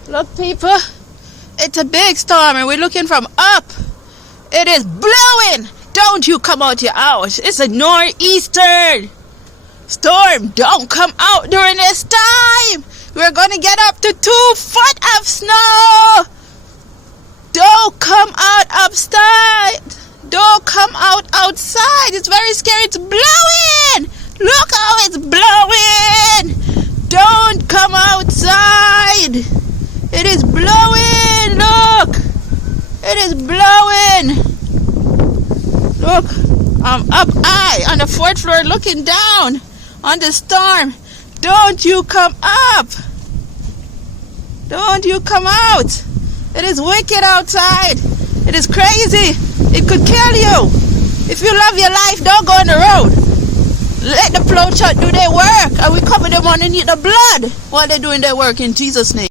Look, people, it's a big storm and we're looking from up. It is blowing. Don't you come out your house. It's a nor'easter storm. Don't come out during this time. We're going to get up to 2 foot of snow. Don't come out outside. Don't come out outside. It's very scary. It's blowing. Look how it's blowing. Don't come outside. It is blowing. Look. It is blowing. Look. I'm up high on the 4th floor looking down on the storm. Don't you come up. Don't you come out. It is wicked outside. It is crazy. It could kill you. If you love your life, don't go on the road. Let the plow truck do their work, and we cover them underneath the blood while they're doing their work in Jesus' name.